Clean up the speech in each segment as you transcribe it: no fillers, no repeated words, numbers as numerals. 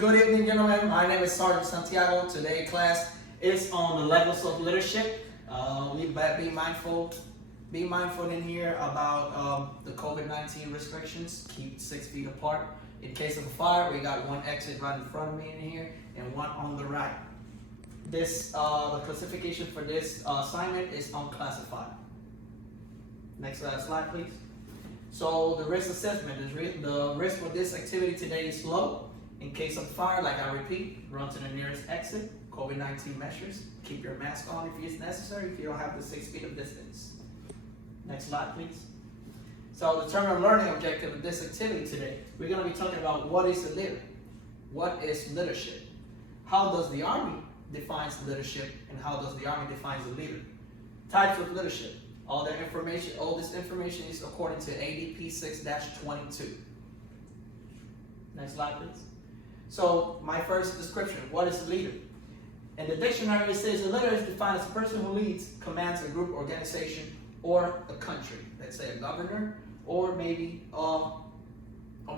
Good evening, gentlemen. My name is Sergeant Santiago. Today class is on the levels of leadership. We better be mindful in here about the COVID-19 restrictions. Keep 6 feet apart. In case of a fire, we got one exit right in front of me in here and one on the right. The classification for this assignment is unclassified. Next slide, please. So the risk assessment is the risk for this activity today is low. In case of fire, like I repeat, run to the nearest exit. COVID-19 measures. Keep your mask on if it's necessary, if you don't have the 6 feet of distance. Next slide, please. So the term of learning objective of this activity today, we're going to be talking about what is a leader. What is leadership? How does the Army define leadership, and how does the Army define a leader? Types of leadership. All this information is according to ADP 6-22. Next slide, please. So my first description, what is a leader? In the dictionary, it says a leader is defined as a person who leads, commands a group, organization, or a country. Let's say a governor, or maybe a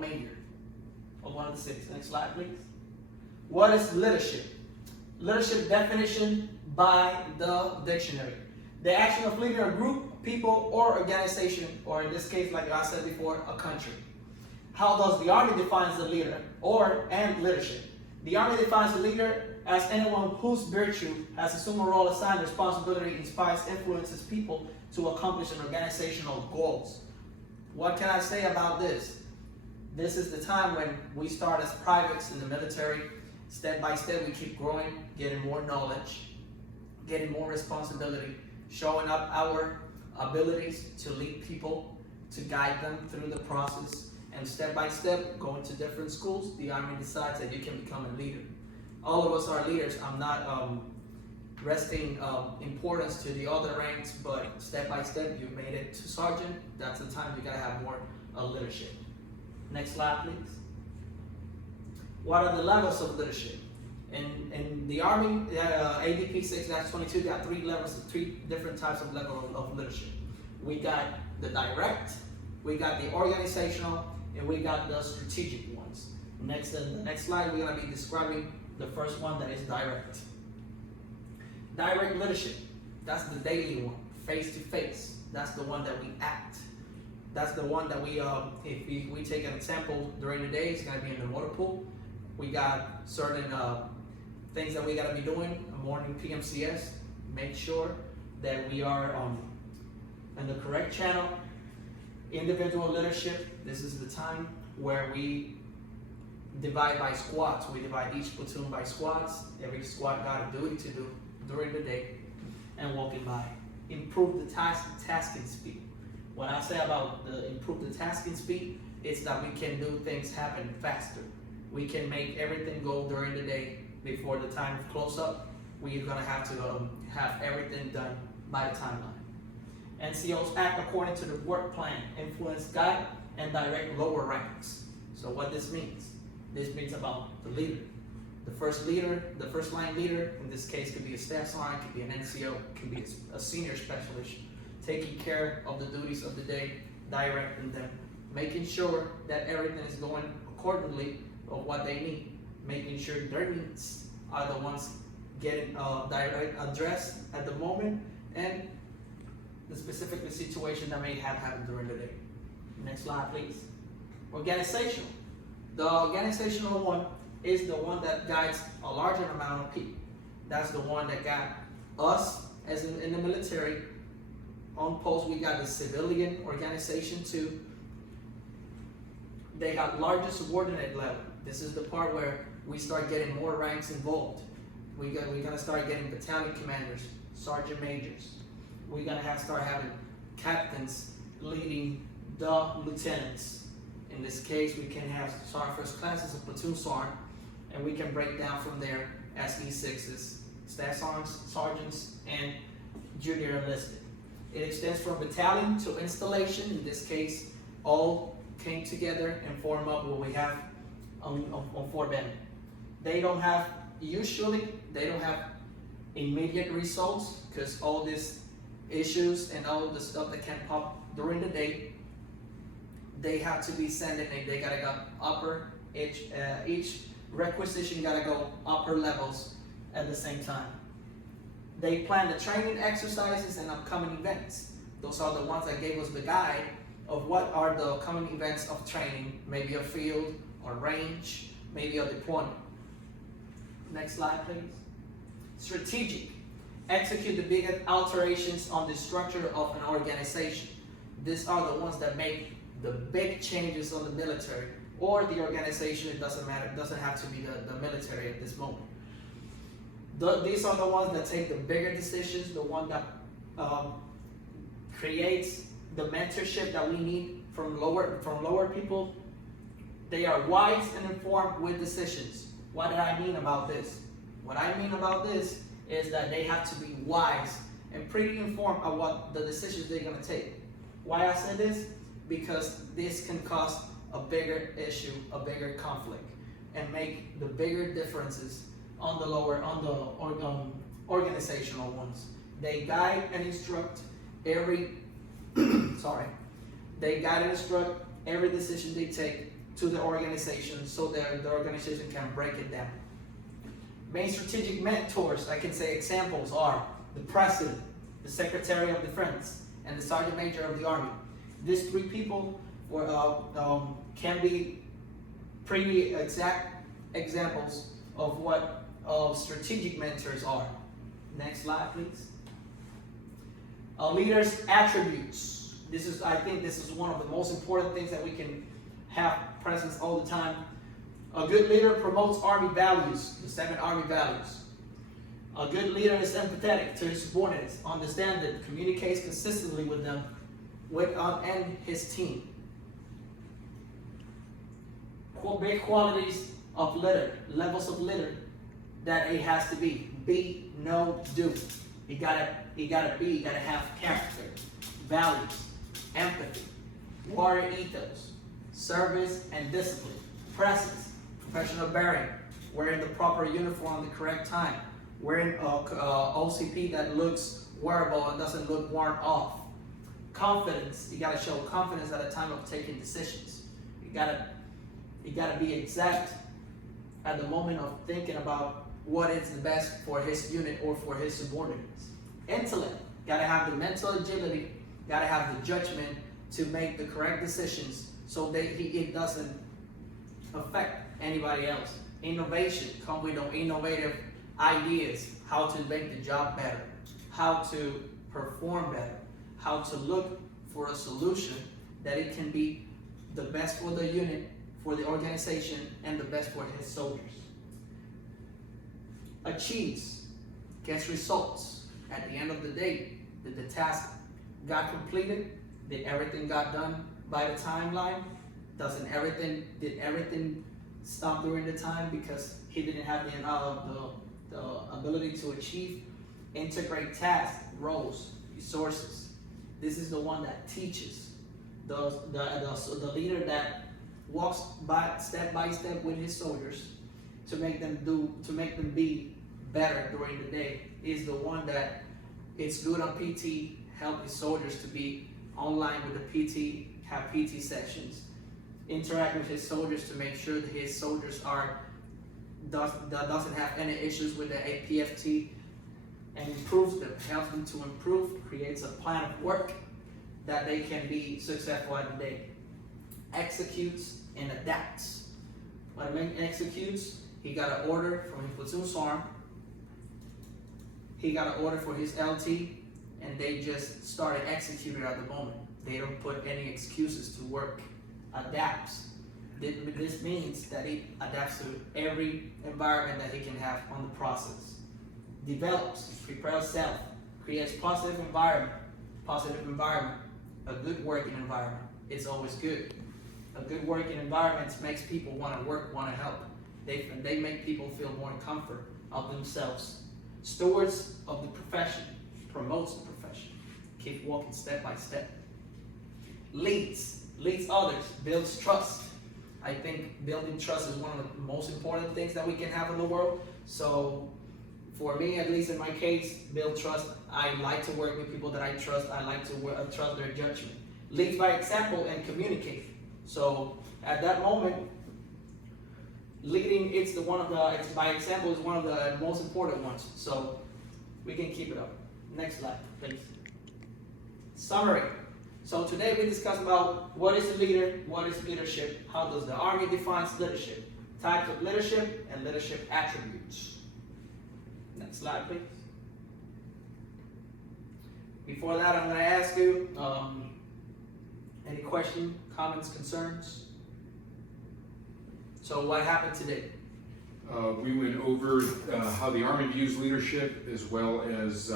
mayor of one of the cities. Next slide, please. What is leadership? Leadership definition by the dictionary. The action of leading a group, people, or organization, or in this case, like I said before, a country. How does the Army define a leader and leadership? The Army defines a leader as anyone whose virtue has assumed a role, assigned responsibility, inspires, influences people to accomplish an organizational goals. What can I say about this? This is the time when we start as privates in the military. Step by step, we keep growing, getting more knowledge, getting more responsibility, showing up our abilities to lead people, to guide them through the process. And step by step, going to different schools, the Army decides that you can become a leader. All of us are leaders. I'm not resting importance to the other ranks, but step by step, you made it to sergeant. That's the time you gotta have more leadership. Next slide, please. What are the levels of leadership? In the Army, ADP 6-22 got 3 levels, 3 different types of level of leadership. We got the direct, we got the organizational, and we got the strategic ones. Next, in the next slide, we're going to be describing the first one, that is direct. Direct leadership, that's the daily one, face to face. That's the one that we act. That's the one that if we take an example during the day, it's going to be in the motor pool. We got certain things that we got to be doing, a morning PMCS. Make sure that we are in the correct channel. Individual leadership, this is the time where we divide by squads. We divide each platoon by squads. Every squad got a duty to do during the day and walking by. Improve the tasking speed. When I say about improve the tasking speed, it's that we can do things happen faster. We can make everything go during the day before the time of close-up. We're gonna have to have everything done by the timeline. NCOs act according to the work plan, influence, guide, and direct lower ranks. So what this means? This means about the leader. The first line leader, in this case could be a staff sergeant, could be an NCO, could be a senior specialist, taking care of the duties of the day, directing them, making sure that everything is going accordingly of what they need, making sure their needs are the ones getting addressed at the moment, and the specific situation that may have happened during the day. Next slide, please. Organizational. The organizational one is the one that guides a larger amount of people. That's the one that got us, as in the military, on post. We got the civilian organization too. They got larger subordinate level. This is the part where we start getting more ranks involved. We're gonna start getting battalion commanders, sergeant majors. We're gonna start having captains leading the lieutenants. In this case, we can have sergeant first class as a platoon sergeant, and we can break down from there as E6s, staff sergeants, and junior enlisted. It extends from battalion to installation. In this case, all came together and form up what we have on Fort Benning. Usually, they don't have immediate results because all these issues and all the stuff that can pop during the day, they have to be sent in. They gotta go upper each requisition gotta go upper levels at the same time. They plan the training exercises and upcoming events. Those are the ones that gave us the guide of what are the upcoming events of training, maybe a field or range, maybe a deployment. Next slide, please. Strategic. Execute the big alterations on the structure of an organization. These are the ones that make the big changes on the military or the organization. It doesn't matter. It doesn't have to be the military at this moment. These are the ones that take the bigger decisions, the one that creates the mentorship that we need from lower people. They are wise and informed with decisions. What did I mean about this? What I mean about this is that they have to be wise and pretty informed of what the decisions they're going to take. Why I say this? Because this can cause a bigger issue, a bigger conflict, and make the bigger differences on the organizational ones. They guide and instruct every every decision they take to the organization so that the organization can break it down. Main strategic mentors, I can say examples are the President, the Secretary of Defense, and the Sergeant Major of the Army. These three people can be pretty exact examples of what strategic mentors are. Next slide, please. A leader's attributes. I think this is one of the most important things that we can have present all the time. A good leader promotes Army values, the 7 Army values. A good leader is empathetic to his subordinates, understands them, communicates consistently with them, and his team. Big qualities of leader, levels of leader that it has to be. Be, know, do. You gotta have character, values, empathy, warrior ethos, service and discipline, presence, professional bearing, wearing the proper uniform at the correct time, wearing OCP that looks wearable and doesn't look worn off. Confidence, you gotta show confidence at a time of taking decisions. You gotta be exact at the moment of thinking about what is the best for his unit or for his subordinates. Intellect, gotta have the mental agility, gotta have the judgment to make the correct decisions so that it doesn't affect anybody else. Innovation, come with innovative ideas, how to make the job better, how to perform better, how to look for a solution that it can be the best for the unit, for the organization, and the best for his soldiers. Achieves, gets results. At the end of the day, did the task got completed? Did everything got done by the timeline? Did everything stop during the time because he didn't have the ability to achieve? Integrate tasks, roles, resources. This is the one that teaches. The leader that walks step by step with his soldiers to make them be better during the day is the one that is good on PT, help his soldiers to be online with the PT, have PT sessions, interact with his soldiers to make sure that his soldiers doesn't have any issues with the APFT, and improves them, helps them to improve, creates a plan of work that they can be successful at the day. Executes and adapts. When a man executes, he got an order from his platoon sergeant, he got an order for his LT, and they just started executing at the moment. They don't put any excuses to work. Adapts. This means that he adapts to every environment that he can have on the process. Develops, prepares self, creates positive environment. A good working environment is always good. A good working environment makes people want to work, want to help. They make people feel more comfort of themselves. Stewards of the profession, promotes the profession. Keep walking step by step. Leads others, builds trust. I think building trust is one of the most important things that we can have in the world. So for me, at least in my case, build trust. I like to work with people that I trust. I like to trust their judgment. Leads by example and communicate. So at that moment, leading, it's by example is one of the most important ones. So we can keep it up. Next slide, please. Summary. So today we discussed about what is a leader, what is leadership, how does the Army define leadership, types of leadership, and leadership attributes. Next slide, please. Before that, I'm going to ask you any questions, comments, concerns. So what happened today? We went over how the Army views leadership, as well as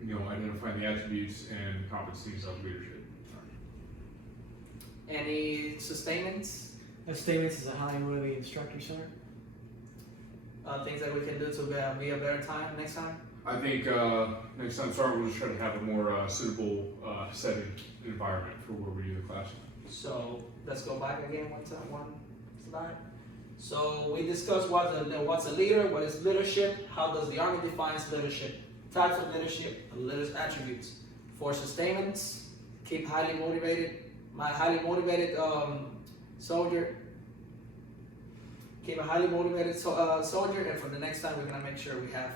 identifying the attributes and competencies of leadership. Any sustainments? Sustainments is a high and motivated instructor, sir. Things that we can do to be a better time next time? I think next time, Sergeant, we'll just try to have a more suitable setting environment for where we do the classroom. So let's go back again one slide. So we discussed what's a leader, what is leadership, how does the Army define leadership, types of leadership, and leadership attributes. For sustainments, keep highly motivated. My highly motivated soldier. Keep a highly motivated soldier, and for the next time, we're gonna make sure we have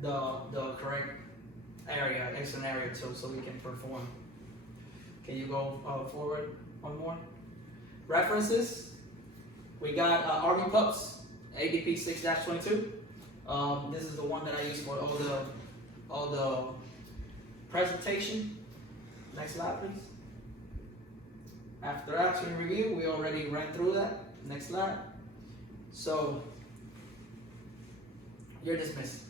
the correct area, excellent area, so we can perform. Can you go forward one more? References. We got Army Pups, ABP 6-22. This is the one that I use for all the presentation. Next slide, please. After action review, we already ran through that. Next slide. So, you're dismissed.